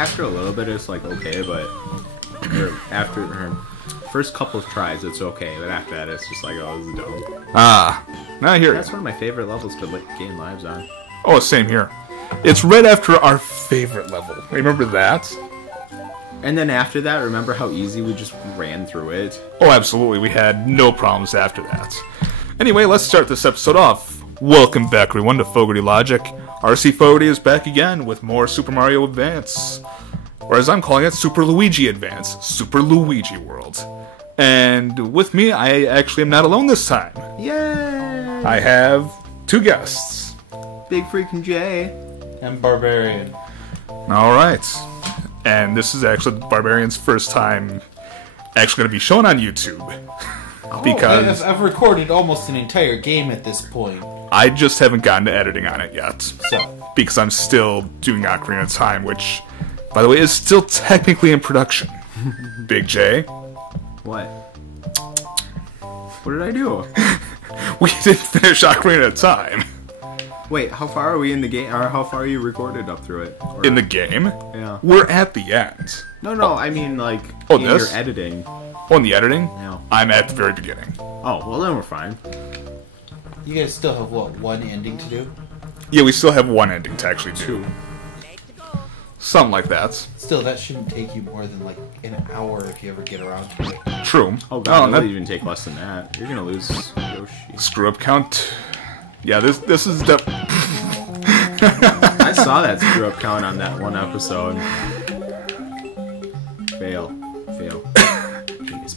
after a little bit, it's like okay, but after her first couple of tries, it's okay. But after that, it's just like, oh, this is dumb. Ah, now here. That's one of my favorite levels to gain lives on. Oh, same here. It's right after our favorite level. Remember that? And then after that, remember how easy we just ran through it? Oh, absolutely. We had no problems after that. Anyway, let's start this episode off. Welcome back, everyone, to Fogarty Logic. RC Fogarty is back again with more Super Mario Advance. Or as I'm calling it, Super Luigi Advance. Super Luigi World. And with me, I actually am not alone this time. Yay! I have two guests. BigFreakinJ. And Barbarian. Alright. And this is actually Barbarian's first time actually going to be shown on YouTube. Because I've recorded almost an entire game at this point. I just haven't gotten to editing on it yet. So, Because I'm still doing Ocarina of Time, which, by the way, is still technically in production. Big J. What? What did I do? We didn't finish Ocarina of Time. Wait, how far are we in the game? Or how far are you recorded up through it? Or, In the game, yeah. we're at the end. No, I mean like Oh, in this? your editing. On the editing, Yeah. I'm at the very beginning. Oh, well then we're fine. you guys still have, what, one ending to do? Yeah, we still have one ending to actually do. Two. Something like that. Still, that shouldn't take you more than, like, an hour if you ever get around to it. True. Oh god, and it'll that even take less than that. You're gonna lose Yoshi. screw up count. Yeah, this is the. I saw that screw up count on that one episode. Fail. Penis.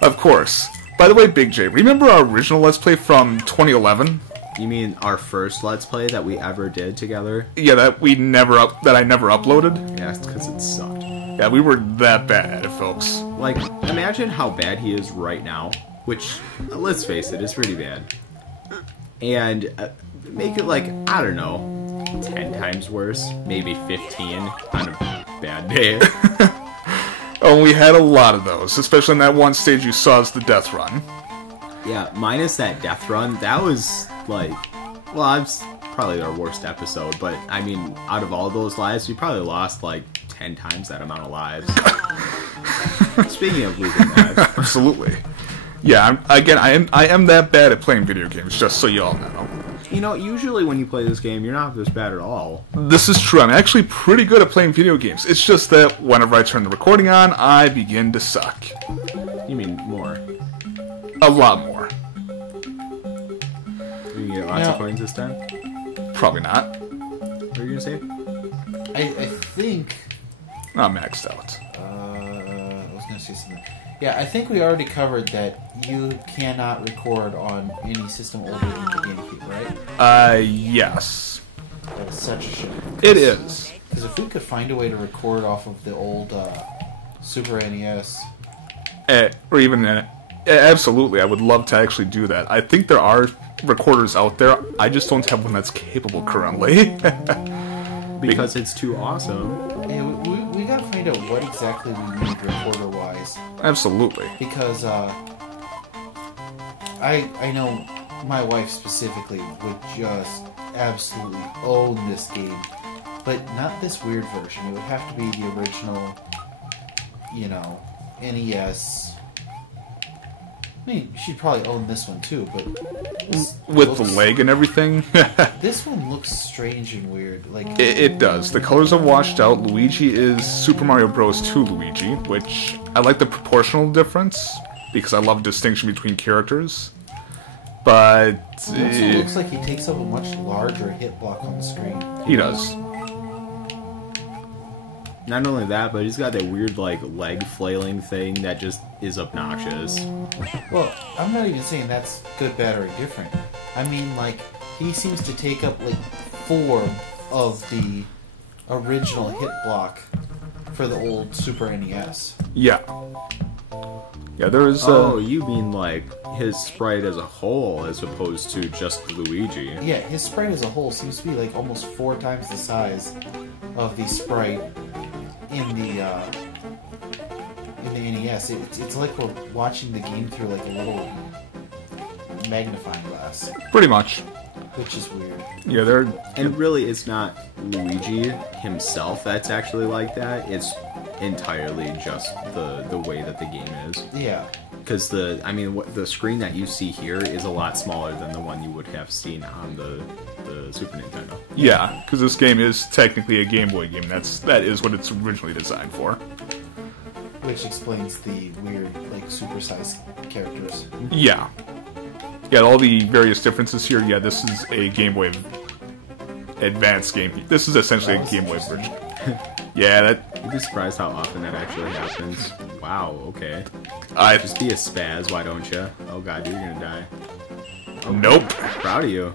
Of course. By the way, Big J, remember our original Let's Play from 2011? You mean our first Let's Play that we ever did together? Yeah, that I never uploaded. Yeah, it's because it sucked. Yeah, we were that bad at it, folks. Like, imagine how bad he is right now. Which, let's face it, is pretty bad. And make it like, I don't know, 10 times worse. Maybe 15 on a bad day. Oh, we had a lot of those, especially in that one stage you saw as the death run. Yeah, minus that death run, that was like, well, it's probably our worst episode, but I mean, out of all those lives, we probably lost like 10 times that amount of lives. Speaking of losing lives. Absolutely. Yeah, I am that bad at playing video games, just so you all know. You know, usually when you play this game, you're not this bad at all. This is true. I'm actually pretty good at playing video games. It's just that whenever I turn the recording on, I begin to suck. You mean more? A lot more. You can get lots of coins this time? Probably not. What are you gonna say? I think... Not maxed out. I was going to say something. Yeah, I think we already covered that you cannot record on any system older than the GameCube, right? Yes. That is such a shame. It is. Because if we could find a way to record off of the old Super NES... Or even... absolutely, I would love to actually do that. I think there are recorders out there. I just don't have one that's capable currently. Because it's too awesome. Yeah, we gotta find out what exactly we need recorder-wise. Absolutely. Because, I know my wife specifically would just absolutely own this game. But not this weird version. It would have to be the original, you know, NES. I mean, she'd probably own this one too, but... With the leg and everything? This one looks strange and weird. Like It does. The colors are washed out. Luigi is Super Mario Bros. 2 Luigi, which I like the proportional difference, because I love distinction between characters. But... It also looks like he takes up a much larger hitbox on the screen. He does. Not only that, but he's got that weird, like, leg flailing thing that just is obnoxious. Well, I'm not even saying that's good, bad, or different. I mean, like, he seems to take up, like, 4 of the original hit block for the old Super NES. Yeah. Yeah, there is... Oh, you mean, like, his sprite as a whole, as opposed to just Luigi. Yeah, his sprite as a whole seems to be, like, almost 4 times the size of the sprite in the NES. It's like we're watching the game through like a little magnifying glass. Pretty much. which is weird. Yeah, they're... And really, it's not Luigi himself that's actually like that. It's entirely just the way that the game is. Yeah. Because the screen that you see here is a lot smaller than the one you would have seen on the Super Nintendo. Yeah, because this game is technically a Game Boy game. That is what it's originally designed for. Which explains the weird, like, supersized characters. Yeah. Yeah, all the various differences here. Yeah, this is a Game Boy Advance game. This is essentially a Game Boy version. Yeah, You'd be surprised how often that actually happens. Wow, okay. I Just be a spaz, why don't you? Oh god, you're gonna die. Oh, Nope. Proud of you.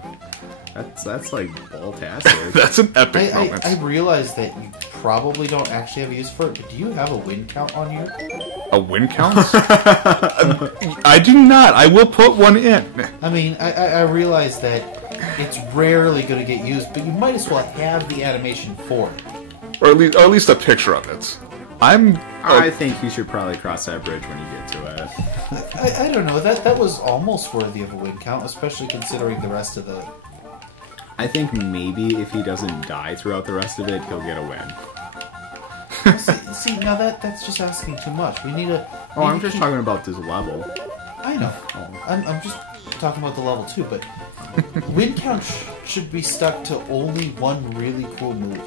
That's like ball-tastic. That's an epic I moment. realize that you probably don't actually have a use for it, but do you have a win count on here? A win count? I do not. I will put one in. I mean, I realize that it's rarely going to get used, but you might as well have the animation for it. Or at least a picture of it. I think you should probably cross that bridge when you get to it. I don't know, that was almost worthy of a win count, especially considering the rest of the... I think maybe if he doesn't die throughout the rest of it, he'll get a win. See, now that's just asking too much. We need a... Oh, I'm just talking about this level. I know. I'm just talking about the level too, but win count should be stuck to only one really cool move.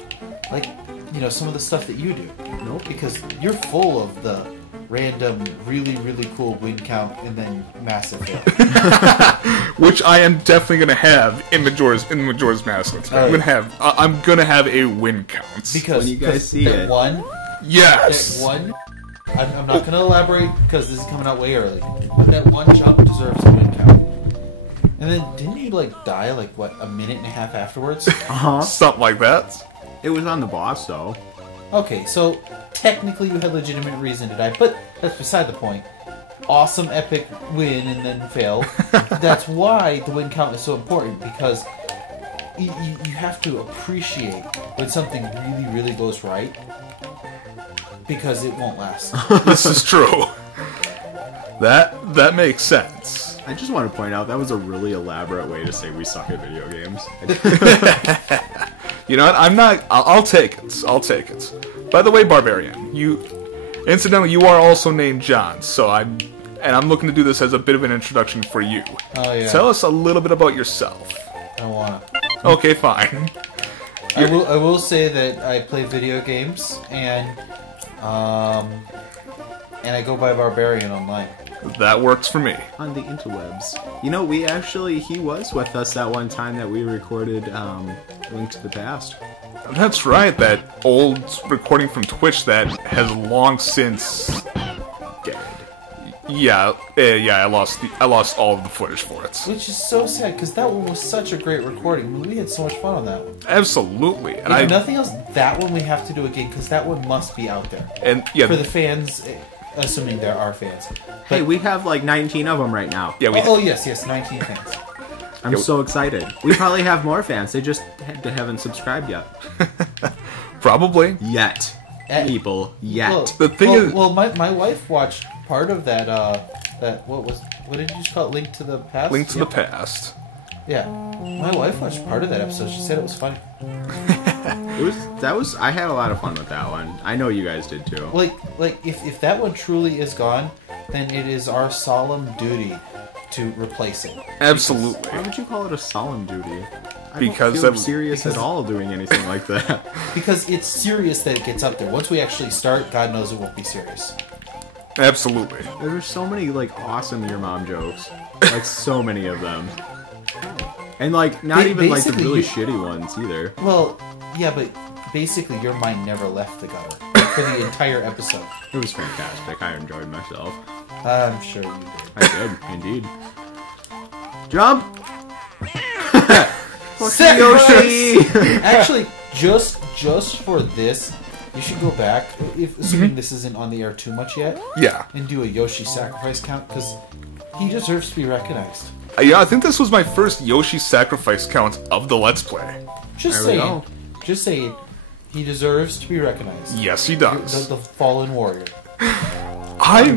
Like, you know, some of the stuff that you do. Nope. Because you're full of the random, really, really cool win count and then massive fail. Which I am definitely going to have in Majora's Mask. I'm gonna have a win count. Because when you guys see that it. one, Yes. that one, I'm not going to elaborate because this is coming out way early, but that one jump deserves a win count. And then, didn't he, like, die, like, what, a minute and a half afterwards? Uh-huh. Something like that. It was on the boss, though. Okay, so technically you had legitimate reason to die, but that's beside the point. Awesome, epic win and then fail. That's why the win count is so important, because you have to appreciate when something really, really goes right, because it won't last. This is true. That makes sense. I just want to point out that was a really elaborate way to say we suck at video games. You know what? I'll take it. I'll take it. By the way, Barbarian, incidentally, you are also named John, so I'm looking to do this as a bit of an introduction for you. Oh, yeah. Tell us a little bit about yourself. I don't wanna. Okay, fine. I will say that I play video games, and I go by Barbarian online. That works for me. On the interwebs. You know, he was with us that one time that we recorded Link to the Past. That's right, that old recording from Twitch that has long since... Dead. Yeah, I lost all of the footage for it. Which is so sad, because that one was such a great recording. I mean, we had so much fun on that one. Absolutely. And If nothing else, that one we have to do again, because that one must be out there. And yeah, For the fans, assuming there are fans. Hey, we have like 19 of them right now. yeah, Yes, 19 fans. I'm so excited. We probably have more fans. They just haven't subscribed yet. probably. Yet. People. Yet. Well, The thing is- my wife watched part of that, what did you just call it? Link to the Past? Link to the Past. Yeah. My wife watched part of that episode. She said it was funny. I had a lot of fun with that one. I know you guys did too. Like if that one truly is gone, then it is our solemn duty to replace it. Absolutely. Why would you call it a solemn duty? Because I'm that- serious at all doing anything like that. Because it's serious that it gets up there. Once we actually start, God knows it won't be serious. Absolutely. There's so many like awesome your mom jokes. Like so many of them. And like not even like the Basically, really you- shitty ones either. Well, yeah, but basically your mind never left the gutter for the entire episode. It was fantastic. I enjoyed myself. I'm sure you did. I did, indeed. Jump! Yoshi! Actually, just for this, you should go back, assuming this isn't on the air too much yet, Yeah. and do a Yoshi sacrifice count, because he deserves to be recognized. Yeah, I think this was my first Yoshi sacrifice count of the Let's Play. Just There we saying. go. Just saying. He deserves to be recognized. Yes, he does. The fallen warrior.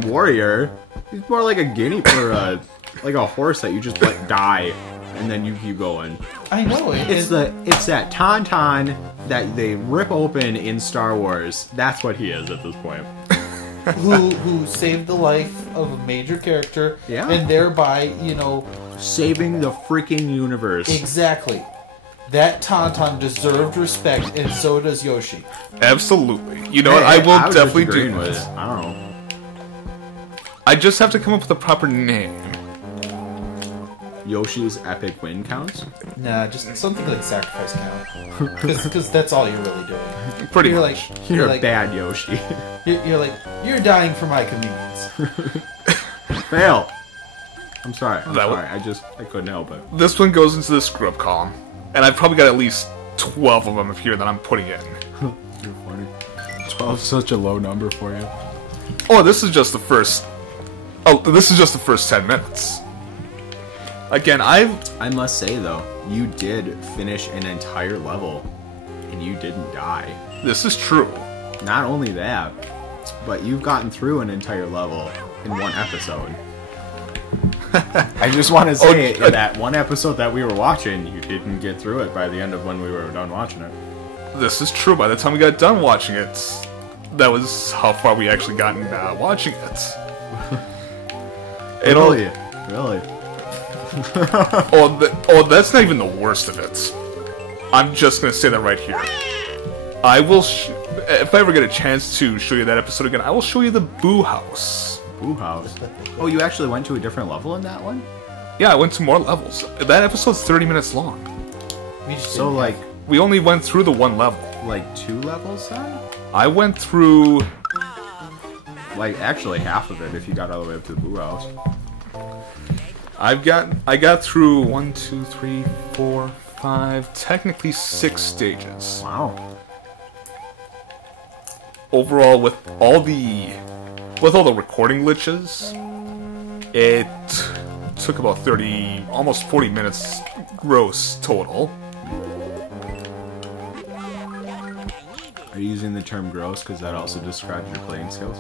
Warrior? He's more like a guinea or like a horse that you just let die. and then you keep going. I know it. It's that tauntaun that they rip open in Star Wars. That's what he is at this point. who saved the life of a major character, Yeah. and thereby, Saving the freaking universe. exactly. That tauntaun deserved respect, and so does Yoshi. Absolutely. You know what? I will was definitely just agreeing do with this. it. I don't know. I just have to come up with a proper name. Yoshi's epic win counts? Nah, just something like sacrifice count, because that's all you're really doing. Pretty You're much. like You're a like, bad Yoshi. You're like, you're dying for my convenience. Fail. I'm sorry. I'm That sorry. I couldn't help it. This one goes into the screw up column. And I've probably got at least 12 of them here that I'm putting in. You're funny. 12 is such a low number for you. Oh, this is just the first... Oh, this is just the first 10 minutes. Again, I must say, though, you did finish an entire level, and you didn't die. This is true. Not only that, but you've gotten through an entire level in one episode. I just want to say that one episode that we were watching, you didn't get through it by the end of when we were done watching it. This is true. By the time we got done watching it, that was how far we actually got in watching it. Really? That's not even the worst of it. I'm just going to say that right here. I will, if I ever get a chance to show you that episode again, I will show you the Boo House. Boo House. Oh, you actually went to a different level in that one? Yeah, I went to more levels. That episode's 30 minutes long. So, like... We only went through the one level. Like 2 levels, then? I went through... Like, actually half of it if you got all the way up to the Boo House. I got through 1, 2, 3, 4, 5, technically 6 stages. Wow. Overall, with all the recording glitches, it took about 30, almost 40 minutes gross total. Are you using the term gross because that also describes your playing skills?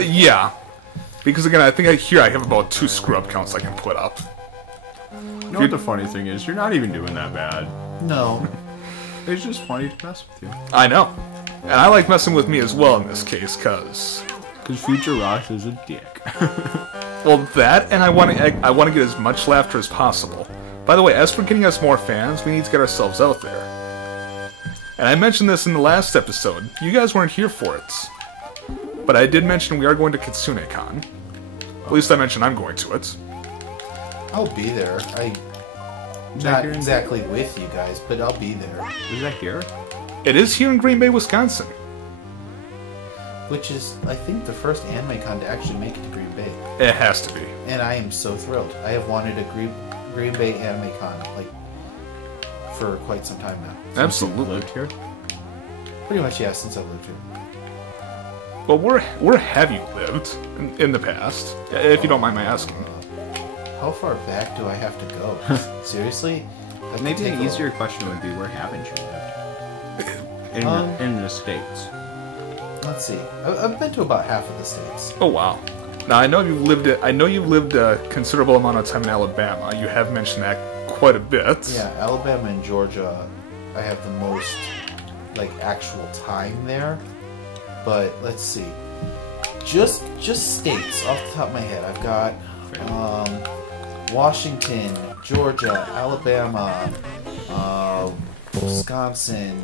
Yeah. Because again, I think I have about 2 screw-up counts I can put up. You know what the funny thing is? You're not even doing that bad. No. It's just funny to mess with you. I know. And I like messing with me as well in this case, because Future Ross is a dick. well, that, and I want to get as much laughter as possible. By the way, as for getting us more fans, we need to get ourselves out there. And I mentioned this in the last episode. You guys weren't here for it. But I did mention we are going to Kitsune-con. At least I mentioned I'm going to it. I'll be there. Not exactly with you guys, but I'll be there. Is that here? It is here in Green Bay, Wisconsin. Which is, I think, the first anime con to actually make it to Green Bay. It has to be. And I am so thrilled. I have wanted a Green Bay anime con, like, for quite some time now. Absolutely. Lived here? Pretty much, yeah, since I've lived here. Well, where have you lived in the past? If you don't mind my asking. How far back do I have to go? Seriously? That could Maybe take an a- easier question would be, where haven't you lived? In the States. Let's see. I've been to about half of the states. Oh wow! Now I know you've lived a considerable amount of time in Alabama. You have mentioned that quite a bit. Yeah, Alabama and Georgia, I have the most, like, actual time there. But let's see. Just states off the top of my head. I've got Washington, Georgia, Alabama, Wisconsin,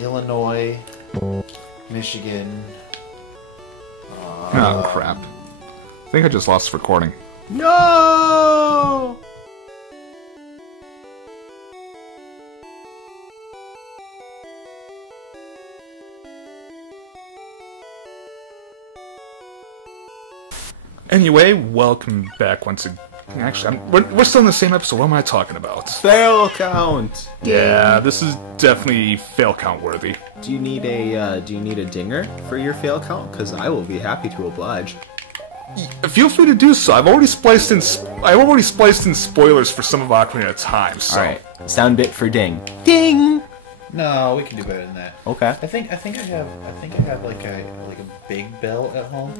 Illinois, Michigan. Oh crap! I think I just lost the recording. No! Anyway, welcome back once again. Actually, we're still in the same episode. What am I talking about? Fail count! Yeah, this is definitely fail count worthy. Do you need a dinger for your fail count? Because I will be happy to oblige. Feel free to do so. I've already spliced in spoilers for some of Ocarina of Time. So. All right, sound bit for ding. Ding. No, we can do better than that. Okay. I think I have like a big bell at home.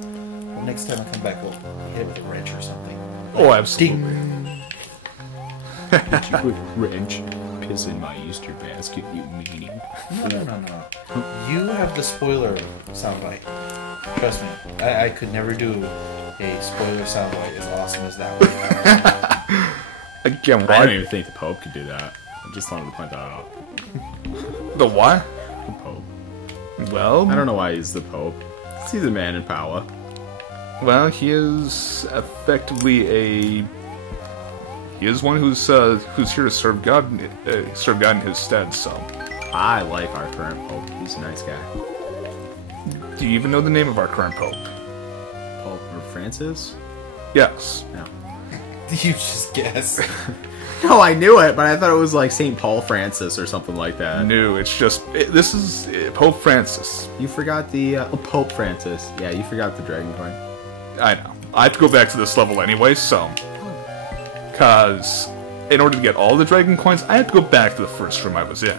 Well, next time I come back, we'll hit it with a wrench or something. Oh, absolutely. Did you put wrench piss in my Easter basket, you meanie? No. You have the spoiler soundbite. Trust me, I could never do a spoiler soundbite as awesome as that one. Again, I why? don't even think the Pope could do that. I just wanted to point that out. The what? The Pope. Well, I don't know why he's the Pope. He's a man in power. Well, he is effectively a. He is one who's here to serve God in his stead. So, I like our current Pope. He's a nice guy. do you even know the name of our current Pope? Pope or Francis? Yes. No. You just guess. No, I knew it, but I thought it was like St. Paul Francis or something like that. No, it's just this is Pope Francis. You forgot the Pope Francis. Yeah, you forgot the dragon coin. I know. I have to go back to this level anyway, so. Because in order to get all the dragon coins, I have to go back to the first room I was in.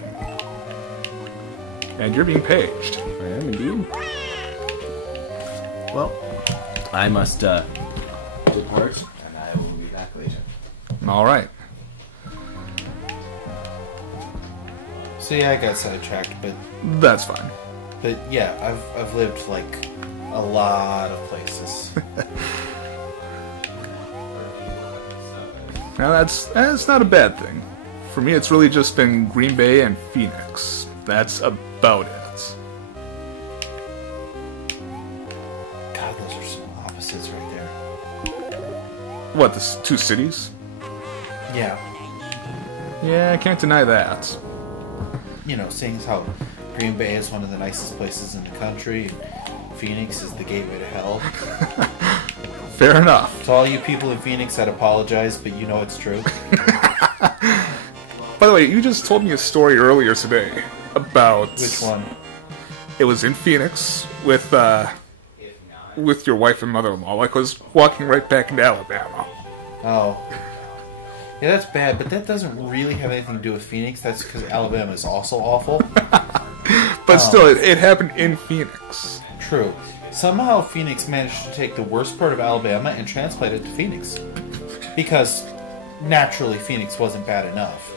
And you're being paged. I am indeed. Well, I must depart, and I will be back later. Alright. So yeah, I got sidetracked, but That's fine. yeah, I've lived like a lot of places. Now that's not a bad thing. For me, it's really just been Green Bay and Phoenix. That's about it. God, those are some opposites right there. What, the two cities? Yeah, Yeah, I can't deny that. you know, seeing as how Green Bay is one of the nicest places in the country, and Phoenix is the gateway to hell. Fair enough. To all you people in Phoenix, I'd apologize, but you know it's true. By the way, you just told me a story earlier today about... Which one? It was in Phoenix with your wife and mother-in-law. Like, I was walking right back into Alabama. Oh. Yeah, that's bad, but that doesn't really have anything to do with Phoenix. That's because Alabama is also awful. But still, it happened in Phoenix. True. Somehow Phoenix managed to take the worst part of Alabama and translate it to Phoenix. Because, naturally, Phoenix wasn't bad enough.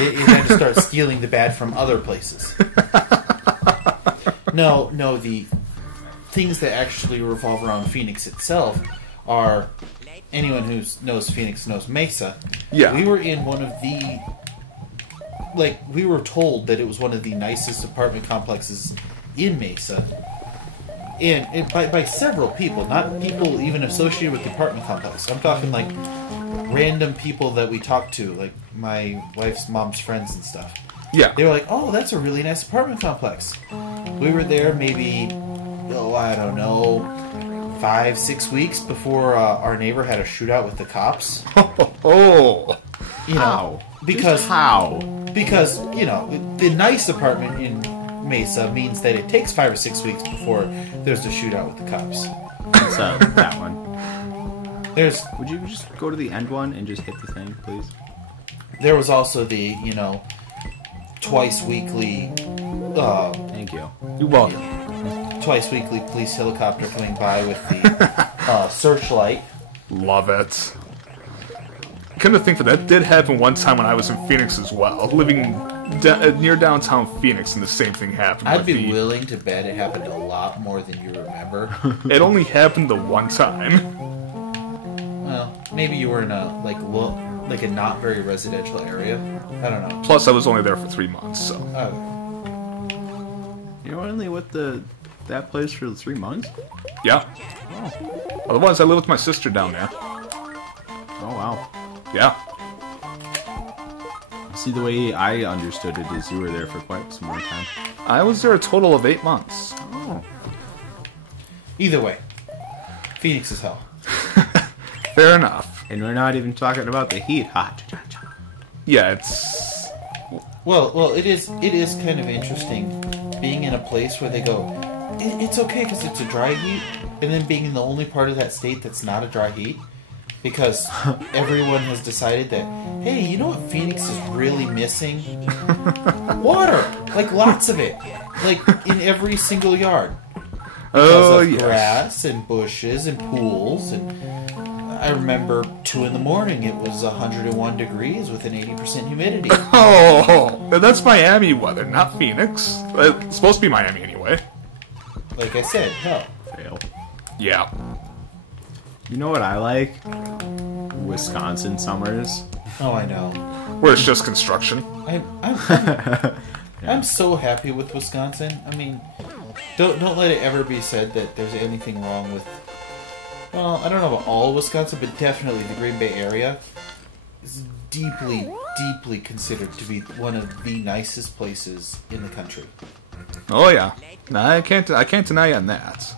It had to start stealing the bad from other places. No, the things that actually revolve around Phoenix itself are... Anyone who knows Phoenix knows Mesa. Yeah. We were in one of the... Like, we were told that it was one of the nicest apartment complexes in Mesa. And by several people, not people even associated with the apartment complex. I'm talking, like, random people that we talked to, like my wife's mom's friends and stuff. Yeah. They were like, oh, that's a really nice apartment complex. We were there maybe, I don't know, 5-6 weeks before our neighbor had a shootout with the cops. Oh. You know, How? because Just how? Because, you know, the nice apartment in Mesa means that it takes 5 or 6 weeks before there's a shootout with the cops. So, that one. There's Would you just go to the end one and just hit the thing, please? There was also the, you know, twice weekly Thank you. You're welcome. twice weekly police helicopter coming by with the searchlight. Love it. Come to think that did happen one time when I was in Phoenix as well. Living near downtown Phoenix, and the same thing happened. I'd with be willing to bet it happened a lot more than you remember. It only happened the one time. Well, maybe you were in a like a not very residential area. I don't know. Plus, I was only there for 3 months, so. You're only with that place for 3 months? Yeah. Oh. Otherwise, I live with my sister down there. Oh, wow. Yeah. See, the way I understood it is you were there for quite some more time. I was there a total of 8 months. Oh. Either way, Phoenix is hell. Fair enough. And we're not even talking about the heat. Hot. Yeah, it's... Well, it is kind of interesting being in a place where they go, it's okay because it's a dry heat, and then being in the only part of that state that's not a dry heat, because everyone has decided that, hey, you know what Phoenix is really missing? Water! Like, lots of it. Like, in every single yard. Because of yes. grass and bushes and pools and... I remember 2 in the morning. It was 101 degrees with an 80% humidity. Oh, that's Miami weather, not Phoenix. It's supposed to be Miami anyway. Like I said, no. Fail. Yeah. You know what I like? Wisconsin summers. Oh, I know. Where it's just construction. I'm so happy with Wisconsin. I mean, don't let it ever be said that there's anything wrong with. Well, I don't know about all Wisconsin, but definitely the Green Bay area is deeply, deeply considered to be one of the nicest places in the country. Oh yeah. No, I can't deny you on that.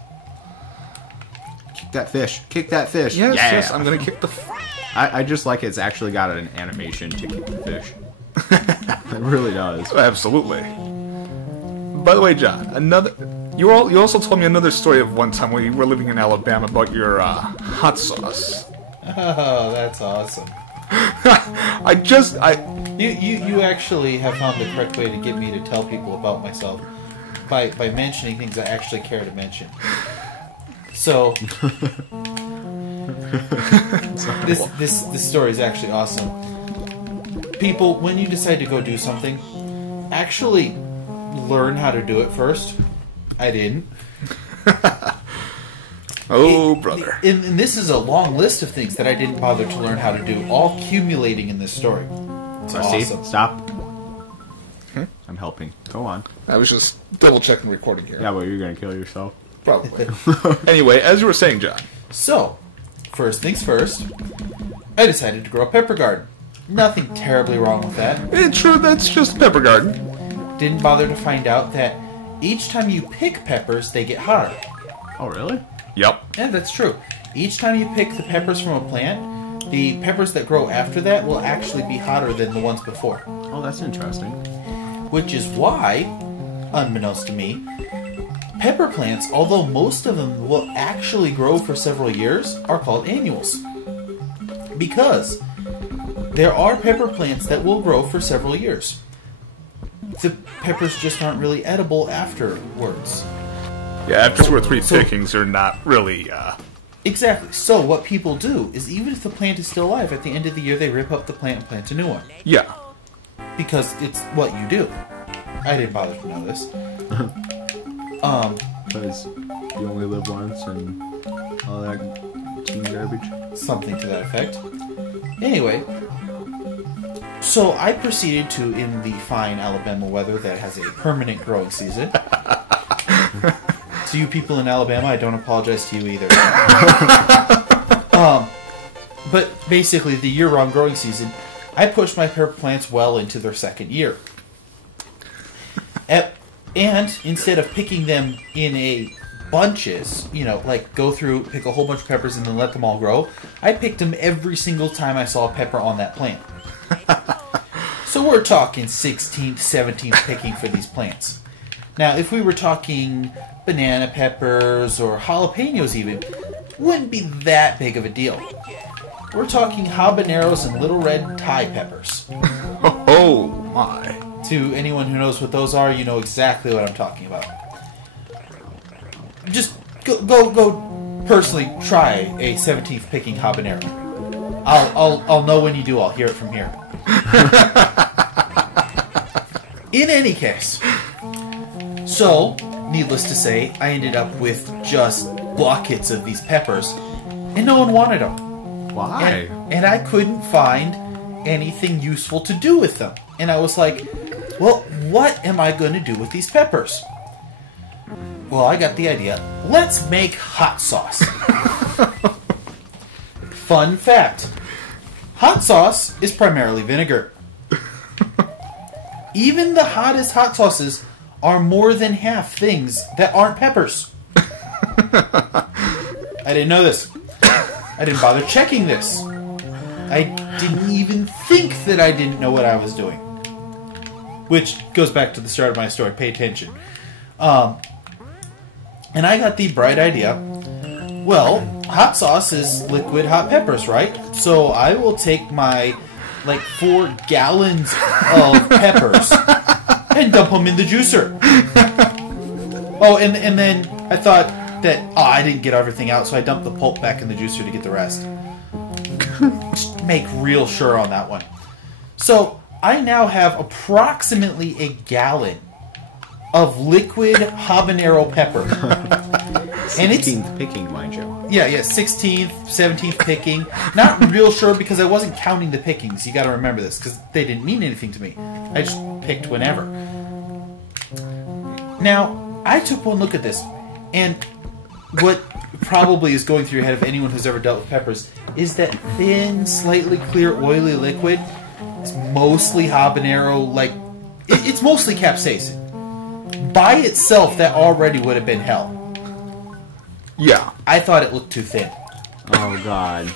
Kick that fish. Kick that fish. Yes, yeah. yes, I'm gonna kick the... I just like it's actually got an animation to kick the fish. It really does. Absolutely. By the way, John, you also told me another story of one time when you were living in Alabama about your hot sauce. Oh, that's awesome. You actually have found the correct way to get me to tell people about myself by mentioning things I actually care to mention. So this story is actually awesome. People, when you decide to go do something, actually learn how to do it first. I didn't. Brother. And this is a long list of things that I didn't bother to learn how to do, all accumulating in this story. It's awesome. Stop. I'm helping. Go on. I was just double-checking recording here. Yeah, but you're going to kill yourself. Probably. Anyway, as you were saying, John. So, first things first, I decided to grow a pepper garden. Nothing terribly wrong with that. True, that's just pepper garden. Didn't bother to find out that each time you pick peppers, they get hotter. Oh, really? Yep. Yeah, that's true. Each time you pick the peppers from a plant, the peppers that grow after that will actually be hotter than the ones before. Oh, that's interesting. Which is why, unbeknownst to me, pepper plants, although most of them will actually grow for several years, are called annuals. Because there are pepper plants that will grow for several years. The peppers just aren't really edible afterwards. Yeah, after 2 or 3 pickings, they're not really, Exactly. So what people do is even if the plant is still alive, at the end of the year they rip up the plant and plant a new one. Yeah. Because it's what you do. I didn't bother to know this. Because you only live once and all that teen garbage. Something to that effect. Anyway, so I proceeded to, in the fine Alabama weather that has a permanent growing season. To you people in Alabama, I don't apologize to you either. But basically, the year-round growing season, I pushed my pepper plants well into their second year. And instead of picking them in bunches, like go through, pick a whole bunch of peppers and then let them all grow, I picked them every single time I saw a pepper on that plant. So we're talking 16th, 17th picking for these plants. Now, if we were talking banana peppers or jalapenos even, wouldn't be that big of a deal. We're talking habaneros and little red Thai peppers. Oh my. To anyone who knows what those are, you know exactly what I'm talking about. Just go personally try a 17th picking habanero. I'll know when you do. I'll hear it from here. In any case, so needless to say, I ended up with just buckets of these peppers, and no one wanted them. Why? And I couldn't find anything useful to do with them. And I was like, well, what am I going to do with these peppers? Well, I got the idea. Let's make hot sauce. Fun fact. Hot sauce is primarily vinegar. Even the hottest hot sauces are more than half things that aren't peppers. I didn't know this. I didn't bother checking this. I didn't even think that I didn't know what I was doing. Which goes back to the start of my story. Pay attention. And I got the bright idea. Well, hot sauce is liquid hot peppers, right? So I will take my 4 gallons of peppers and dump them in the juicer. Oh, and then I thought that I didn't get everything out, so I dumped the pulp back in the juicer to get the rest. make real sure on that one. So I now have approximately a gallon of liquid habanero pepper. And 16th picking, mind you. Yeah, 16th, 17th picking. Not real sure because I wasn't counting the pickings. You got to remember this because they didn't mean anything to me. I just picked whenever. Now, I took one look at this, and what probably is going through your head of anyone who's ever dealt with peppers is that thin, slightly clear, oily liquid is mostly habanero, like, it's mostly capsaicin. By itself, that already would have been hell. Yeah. I thought it looked too thin. Oh, God.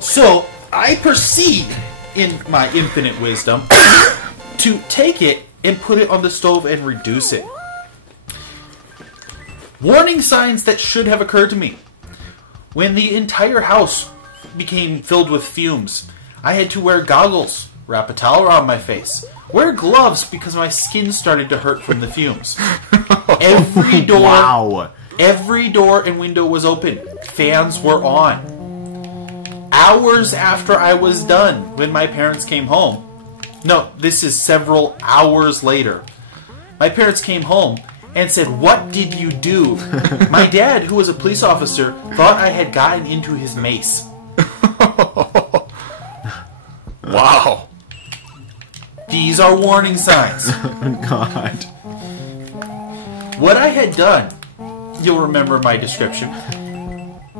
So, I proceed, in my infinite wisdom, to take it and put it on the stove and reduce it. Warning signs that should have occurred to me. When the entire house became filled with fumes, I had to wear goggles, wrap a towel around my face, wear gloves because my skin started to hurt from the fumes. Every door... Wow. Every door and window was open. Fans were on. Hours after I was done, when my parents came home... No, this is several hours later. My parents came home and said, "What did you do?" My dad, who was a police officer, thought I had gotten into his mace. Wow. These are warning signs. Oh, God. What I had done, you'll remember my description,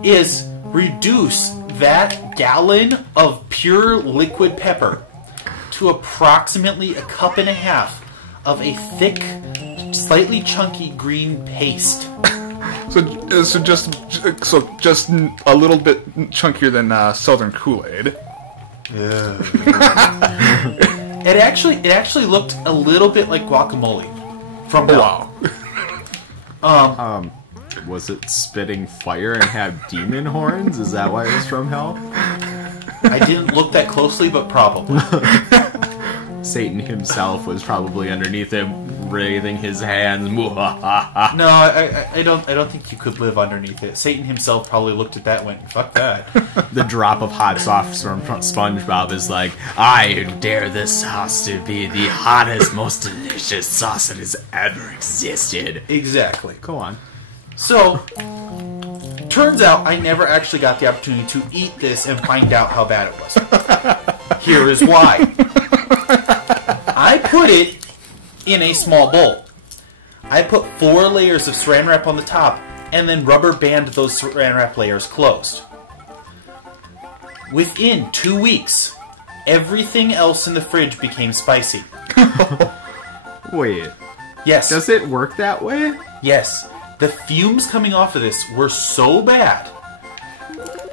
is reduce that gallon of pure liquid pepper to approximately a cup and a half of a thick, slightly chunky green paste. So just a little bit chunkier than Southern Kool-Aid. It actually looked a little bit like guacamole from hell. Wow. Was it spitting fire and had demon horns? Is that why it was from hell? I didn't look that closely, but probably. Satan himself was probably underneath him, waving his hands. No, I don't think you could live underneath it. Satan himself probably looked at that and went, "Fuck that." The drop of hot sauce from SpongeBob is like, "I dare this sauce to be the hottest, most delicious sauce that has ever existed." Exactly. Go on. So, turns out I never actually got the opportunity to eat this and find out how bad it was. Here is why. I put it in a small bowl. I put 4 layers of saran wrap on the top and then rubber band those saran wrap layers closed. Within 2 weeks, everything else in the fridge became spicy. Wait. Yes. Does it work that way? Yes. The fumes coming off of this were so bad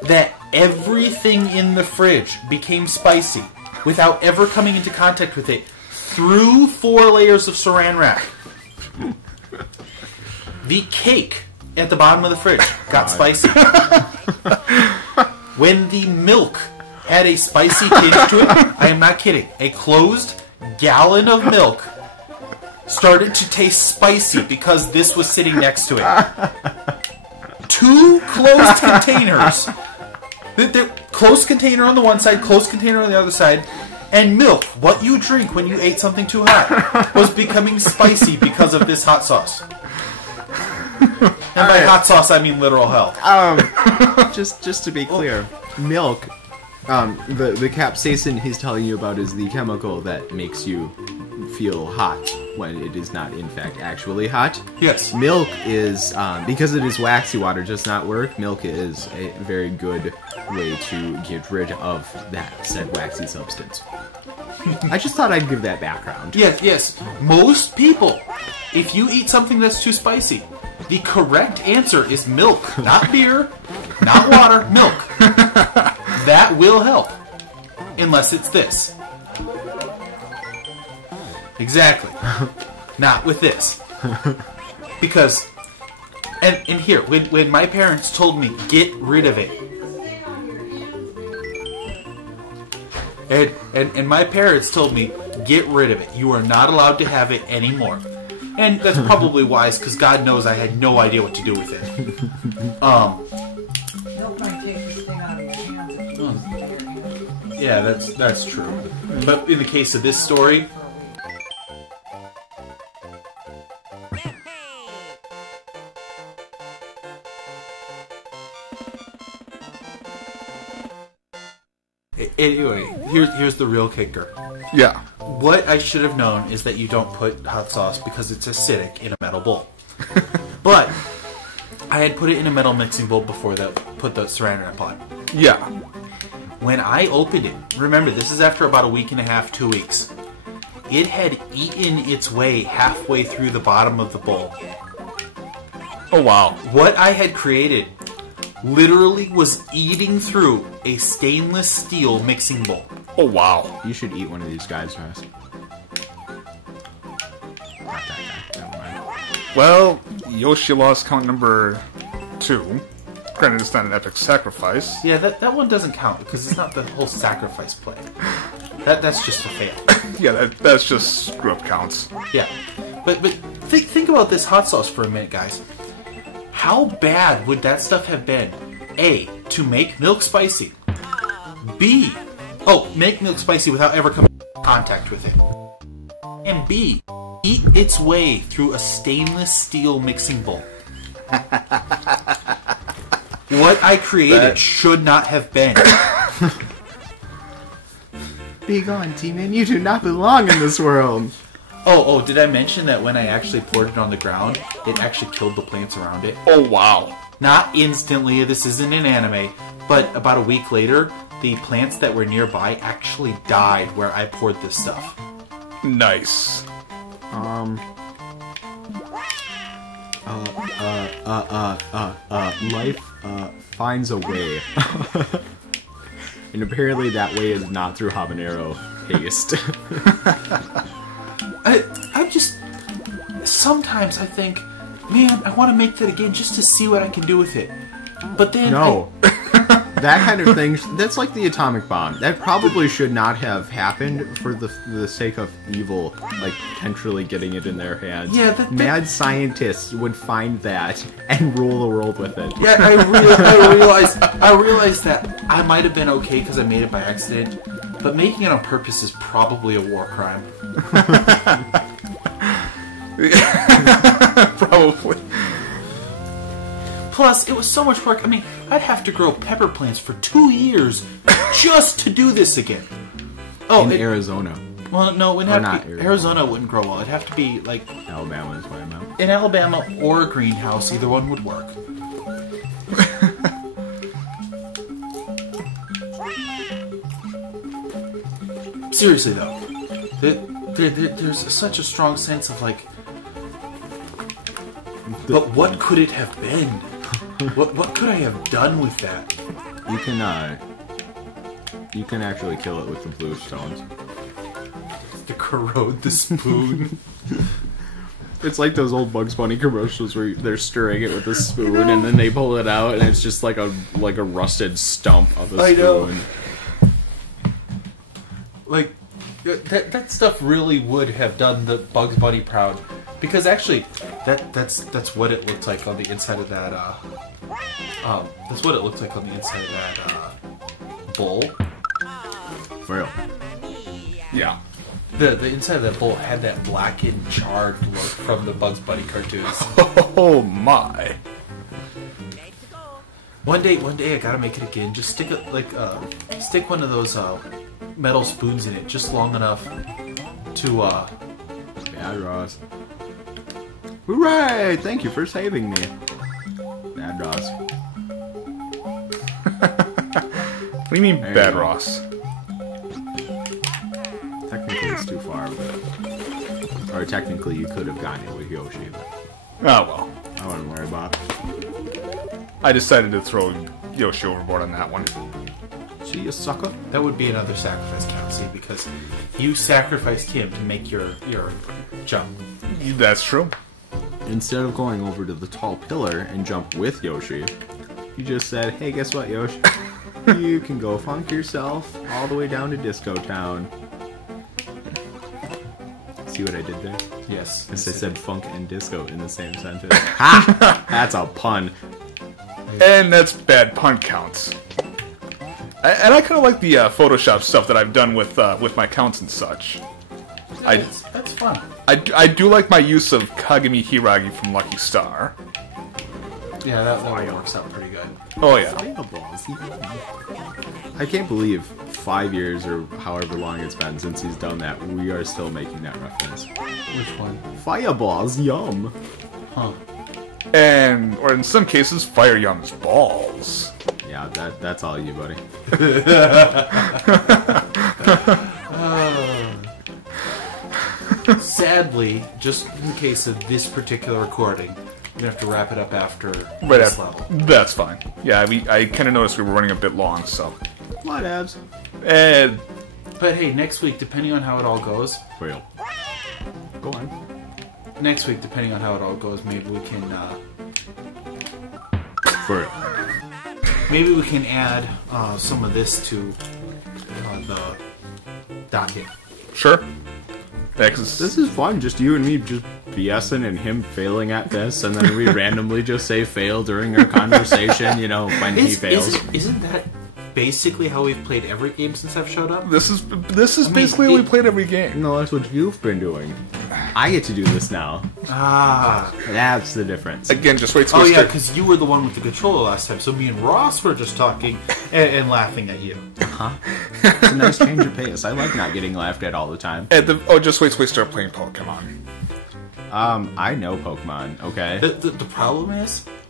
that everything in the fridge became spicy without ever coming into contact with it through 4 layers of saran wrap. The cake at the bottom of the fridge got spicy. When the milk had a spicy tinge to it, I am not kidding, a closed gallon of milk started to taste spicy because this was sitting next to it. 2 closed containers. The closed container on the one side, closed container on the other side, and milk, what you drink when you ate something too hot, was becoming spicy because of this hot sauce. And by hot sauce, I mean literal hell. Just to be clear, milk, the capsaicin he's telling you about is the chemical that makes you feel hot when it is not in fact actually hot. Yes. Milk is, because it is waxy, water does not work. Milk is a very good way to get rid of that said waxy substance. I just thought I'd give that background. Yes. Most people, if you eat something that's too spicy, the correct answer is milk. Not beer, not water, milk. That will help. Unless it's this. Exactly. Not with this. Because, and here, when my parents told me, get rid of it. And my parents told me, get rid of it. You are not allowed to have it anymore. And that's probably wise, because God knows I had no idea what to do with it. Yeah, that's true. But in the case of this story, anyway, here's the real kicker. Yeah. What I should have known is that you don't put hot sauce because it's acidic in a metal bowl. But I had put it in a metal mixing bowl before that. Put the saran wrap on. Yeah. When I opened it, remember this is after about a week and a half, 2 weeks. It had eaten its way halfway through the bottom of the bowl. Oh wow. What I had created literally was eating through a stainless steel mixing bowl. Oh wow. You should eat one of these guys, Russ. Not that guy. Never mind. Well, Yoshi lost count number 2. Granted, it's not an epic sacrifice. Yeah, that one doesn't count because it's not the whole sacrifice play. That's just a fail. Yeah, that's just screw up counts. Yeah, but think about this hot sauce for a minute, guys. How bad would that stuff have been? A, to make milk spicy. B, make milk spicy without ever coming in contact with it. And B, eat its way through a stainless steel mixing bowl. What I created should not have been. Be gone, T-Man. You do not belong in this world. Oh, did I mention that when I actually poured it on the ground, it actually killed the plants around it? Oh wow. Not instantly, this isn't an anime, but about a week later, the plants that were nearby actually died where I poured this stuff. Nice. Life finds a way. And apparently that way is not through habanero paste. I just... Sometimes I think, man, I want to make that again just to see what I can do with it. But then... No. That kind of thing, that's like the atomic bomb. That probably should not have happened for the sake of evil, like potentially getting it in their hands. Yeah, mad scientists would find that and rule the world with it. Yeah, I realized that I might have been okay because I made it by accident, but making it on purpose is probably a war crime. Probably. Plus, it was so much work. I mean, I'd have to grow pepper plants for 2 years just to do this again. In Arizona. Well, no, it wouldn't have to be. Arizona. Arizona wouldn't grow well. It'd have to be, like... Alabama is what I meant. In Alabama or a greenhouse. Either one would work. Seriously, though. There's such a strong sense of, like... But what could it have been? What could I have done with that? You can actually kill it with the blue stones. To corrode the spoon. It's like those old Bugs Bunny commercials where they're stirring it with a spoon and then they pull it out and it's just like a rusted stump of a spoon. I know. Like that stuff really would have done the Bugs Bunny proud, because actually that's what it looked like on the inside of that. That's what it looked like on the inside of that bowl. For real. Yeah. The inside of that bowl had that blackened, charred look from the Bugs Bunny cartoons. Oh my! One day I gotta make it again. Just stick stick one of those metal spoons in it, just long enough to Bad Ross. Hooray! Thank you for saving me. Bad Ross. What do you mean, Bad Ross? Technically, it's too far, but... Or technically, you could have gotten it with Yoshi, but... Oh well. I wouldn't worry about it. I decided to throw Yoshi overboard on that one. See you, sucker. That would be another sacrifice count, see, because you sacrificed him to make your jump. That's true. Instead of going over to the tall pillar and jump with Yoshi, you just said, hey, guess what, Yoshi? You can go funk yourself all the way down to Disco Town. See what I did there? Yes. Because I said funk and disco in the same sentence. Ha! That's a pun. And that's bad pun counts. And I kind of like the Photoshop stuff that I've done with my accounts and such. That's fun. I do like my use of Kagami Hiragi from Lucky Star. Yeah, that one works out pretty good. Oh yeah. Fireballs. I can't believe 5 years or however long it's been since he's done that, we are still making that reference. Which one? Fireballs, yum. Huh. Or in some cases, Fire Yum's balls. Yeah, that's all you, buddy. Sadly, just in case of this particular recording, we're gonna have to wrap it up after Right this after, level. that's fine. Yeah, I kind of noticed we were running a bit long, so. What, abs? And But hey, next week, depending on how it all goes, For real. Go on. maybe we can For real. maybe we can add some of this to the docket. sure. Yeah, 'cause This is fun, just you and me just BSing and him failing at this, and then we randomly just say fail during our conversation, you know, when he fails. Isn't that basically how we've played every game since I've showed up? this is basically how we played every game. No, that's what you've been doing. I get to do this now. Ah. That's the difference. Again, just wait till Oh we yeah, start. because you were the one with the controller last time, so me and Ross were just talking and laughing at you. It's a nice change of pace. I like not getting laughed at all the time. Just wait till we start playing Pokemon. I know Pokemon, okay? The problem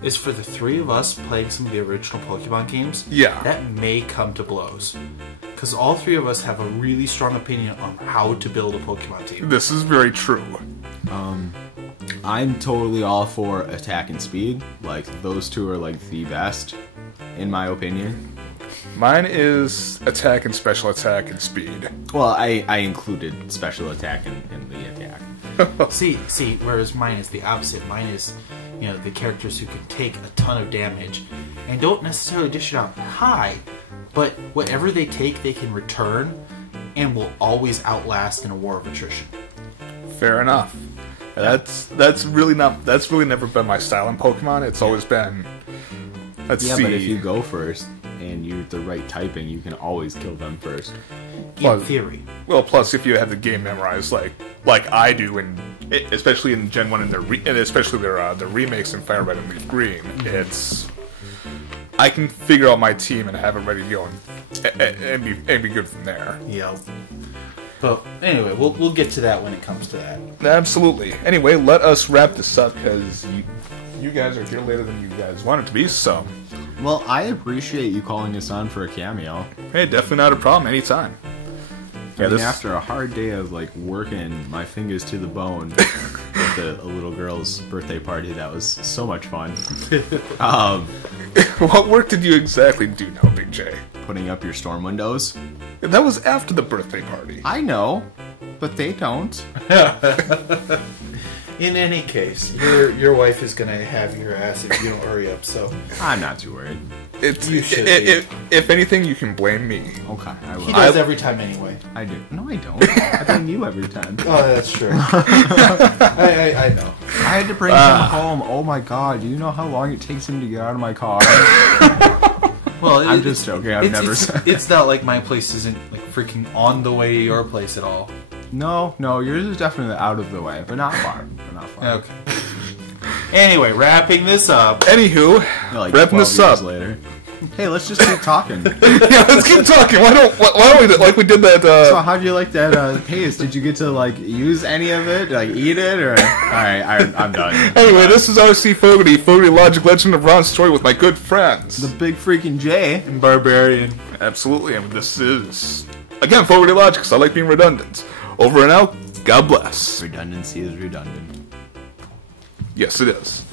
is for the three of us playing some of the original Pokemon games, Yeah. that may come to blows. Because all three of us have a really strong opinion on how to build a Pokemon team. This is very true. I'm totally all for attack and speed. Like, those two are, like, the best, in my opinion. Mine is attack and special attack and speed. Well, I included special attack in the attack. See, whereas mine is the opposite. Mine is, you know, the characters who can take a ton of damage and don't necessarily dish it out high, but whatever they take, they can return and will always outlast in a war of attrition. Fair enough. That's really never been my style in Pokemon. It's always been. Let's Yeah, see. but if you go first and you're the right typing, you can always kill them first. Well, In theory. Well, plus if you have the game memorized like I do, and especially in Gen 1 and especially their remakes in Fire Red and Leaf Green, it's I can figure out my team and have it ready to go and be good from there. Yeah. But anyway, we'll get to that when it comes to that. Absolutely. Anyway, let us wrap this up because you guys are here later than you guys wanted to be. So, Well, I appreciate you calling us on for a cameo. hey, definitely not a problem. Anytime. I mean, after a hard day of like working my fingers to the bone at a little girl's birthday party, that was so much fun. What work did you exactly do now, Big J? Putting up your storm windows. That was after the birthday party. I know, but they don't. In any case, your wife is gonna have your ass if you don't hurry up. So I'm not too worried. You should be. If anything, you can blame me. Okay, I will. he does every time anyway. I do. No, I don't. I blame you every time. Oh, that's true. I know. I had to bring him home. Oh my god, do you know how long it takes him to get out of my car? Well, I'm just joking. I've never said. It's not like my place isn't like freaking on the way to your place at all. No, yours is definitely out of the way, but not far. Okay. Anyway, wrapping this up. Anywho, Like wrapping 12 this up. years later. Hey, let's just keep talking. Yeah, let's keep talking. Why don't we do like we did that? So, how'd you like that paste? Did you get to like use any of it, like eat it, or? All right, I'm done. Anyway, this is RC Fogarty, Fogarty Logic Legend of Ron's story with my good friends. The BigFreakinJ. And Barbarian. Absolutely, and this is again Fogarty Logic, because I like being redundant. Over and out. God bless. Redundancy is redundant. Yes, it is.